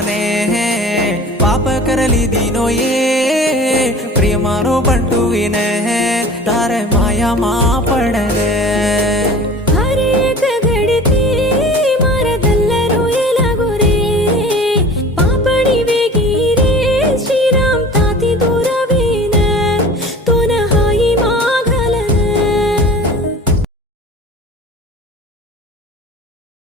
जाने पाप करली दीनो ये प्रेमारो बंटू ने तारे माया माँ पड़ दे।